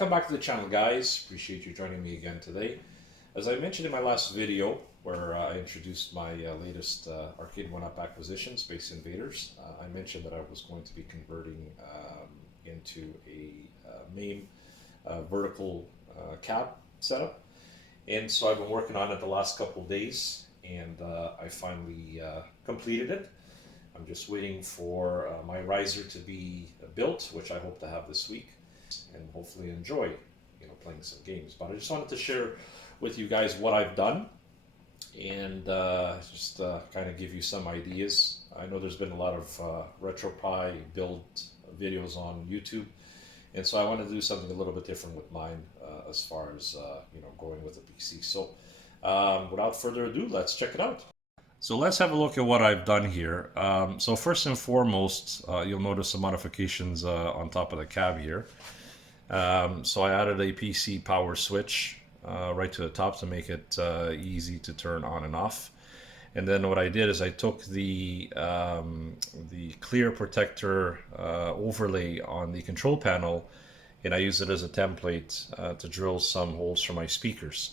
welcome back to the channel, guys. Appreciate you joining me again today. As I mentioned in my last video, where I introduced my latest arcade one-up acquisition, Space Invaders, I mentioned that I was going to be converting into a MAME vertical cab setup. And so I've been working on it the last couple of days, and I finally completed it. I'm just waiting for my riser to be built, which I hope to have this week, and hopefully enjoy, playing some games. But I just wanted to share with you guys what I've done, and just kind of give you some ideas. I know there's been a lot of RetroPie build videos on YouTube, and so I wanted to do something a little bit different with mine as far as going with a PC. So without further ado, let's check it out. So let's have a look at what I've done here. So first and foremost, you'll notice some modifications on top of the cab here. So I added a PC power switch right to the top to make it easy to turn on and off. And then what I did is I took the clear protector overlay on the control panel, and I used it as a template to drill some holes for my speakers.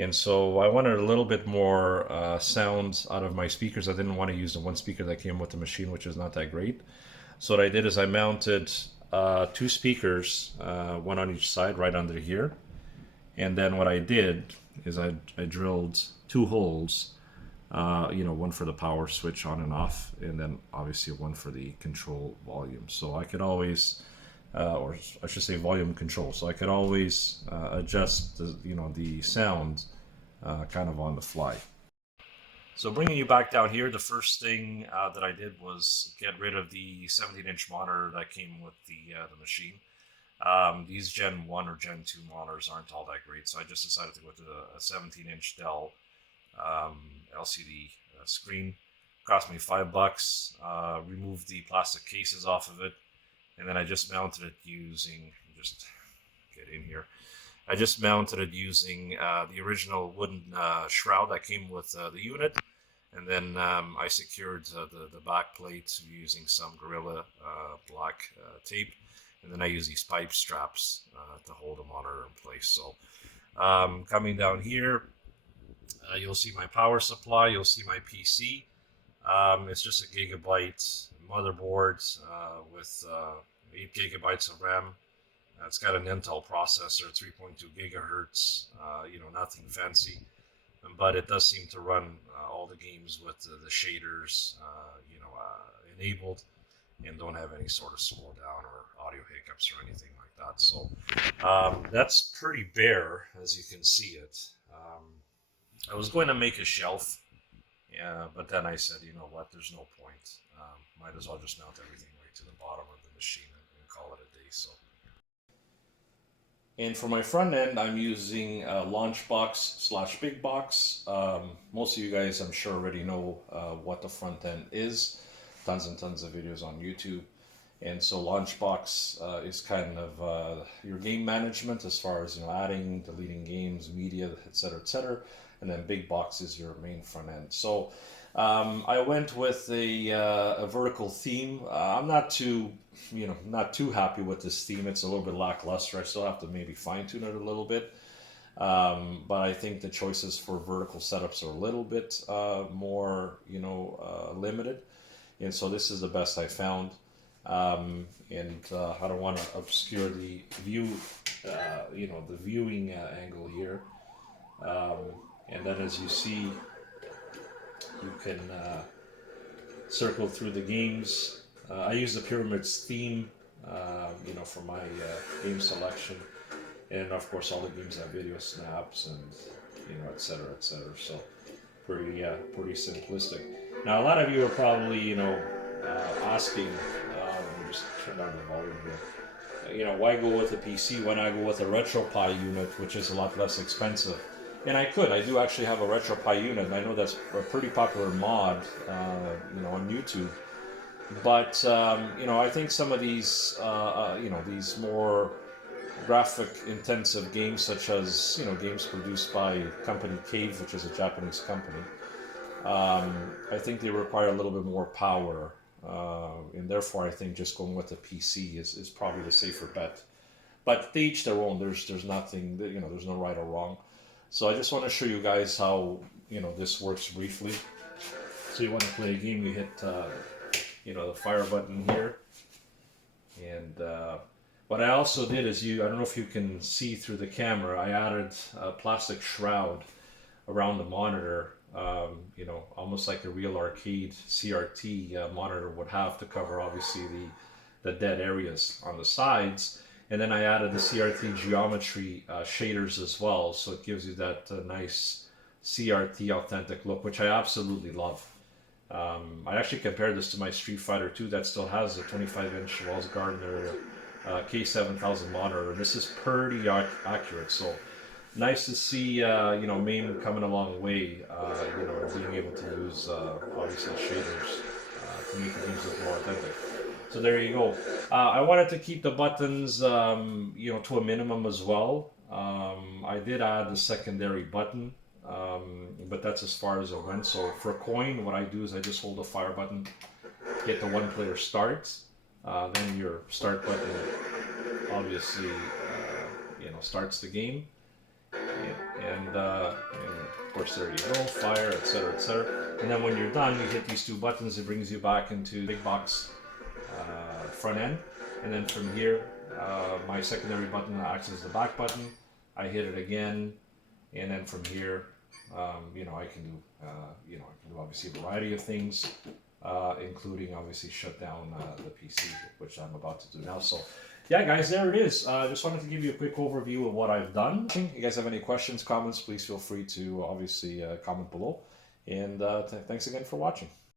And so I wanted a little bit more sound out of my speakers. I didn't want to use the one speaker that came with the machine, which is not that great. So what I did is I mounted two speakers, one on each side, right under here. And then what I did is I drilled two holes, one for the power switch on and off, and then obviously one for the control volume. So I could always, or I should say volume control. So I could always adjust the sound kind of on the fly. So bringing you back down here, the first thing that I did was get rid of the 17-inch monitor that came with the machine. These Gen 1 or Gen 2 monitors aren't all that great, so I just decided to go with a 17-inch Dell LCD screen. Cost me $5. Removed the plastic cases off of it, and then I just mounted it using, I just mounted it using the original wooden shroud that came with the unit, and then I secured the back plate using some Gorilla black tape, and then I use these pipe straps to hold the monitor in place. So coming down here, you'll see my power supply, you'll see my PC. It's just a gigabyte motherboard with 8 gigabytes of RAM. It's got an Intel processor, 3.2 gigahertz, nothing fancy, but it does seem to run all the games with the shaders, enabled, and don't have any sort of slowdown or audio hiccups or anything like that. So that's pretty bare, as you can see it. I was going to make a shelf, but then I said, you know what, there's no point. Might as well just mount everything right to the bottom of the machine and call it a day. So. And for my front end, I'm using Launchbox/Big Box. Most of you guys, I'm sure, already know what the front end is. Tons and tons of videos on YouTube. And so Launchbox is kind of your game management as far as adding, deleting games, media, etc., etc. And then Big Box is your main front end. So I went with a vertical theme. I'm not too happy with this theme. It's a little bit lackluster. I still have to maybe fine tune it a little bit. But I think the choices for vertical setups are a little bit more, limited. And so this is the best I found. And I don't want to obscure the view, the viewing angle here. And then as you see, you can circle through the games. I use the Pyramids theme, for my game selection. And of course, all the games have video snaps and, etc., etc. So pretty simplistic. Now, a lot of you are probably, asking, let me just turn down the volume here. Why go with a PC when I go with a RetroPie unit, which is a lot less expensive? And I do actually have a RetroPie unit, and I know that's a pretty popular mod, on YouTube. But, I think some of these, these more graphic-intensive games, such as, games produced by company Cave, which is a Japanese company, I think they require a little bit more power, and therefore I think just going with the PC is probably the safer bet. But they each their own. There's nothing, you know, there's no right or wrong. So I just want to show you guys how, you know, this works briefly. So you want to play a game, you hit, you know, the fire button here. And what I also did is, I don't know if you can see through the camera, I added a plastic shroud around the monitor, you know, almost like a real arcade CRT monitor would have, to cover obviously the dead areas on the sides. And then I added the CRT geometry shaders as well, so it gives you that nice CRT authentic look, which I absolutely love. I actually compared this to my Street Fighter 2 that still has a 25-inch Wells Gardner K7000 monitor, and this is pretty accurate. So nice to see, you know, MAME coming a long way, you know, being able to use obviously shaders to make the games look more authentic. So there you go. I wanted to keep the buttons, you know, to a minimum as well. I did add the secondary button, but that's as far as it went. So for coin, what I do is I just hold the fire button, get the one player start, then your start button obviously, you know, starts the game. And of course, there you go, fire, etc., etc. And then when you're done, you hit these two buttons, it brings you back into big box front end. And then from here, my secondary button acts as the back button. I hit it again, and then from here, you know, I can do, you know, I can do obviously a variety of things, including obviously shut down the PC, which I'm about to do now. So yeah, guys, there it is. I just wanted to give you a quick overview of what I've done. If you guys have any questions, comments, please feel free to obviously comment below. And thanks again for watching.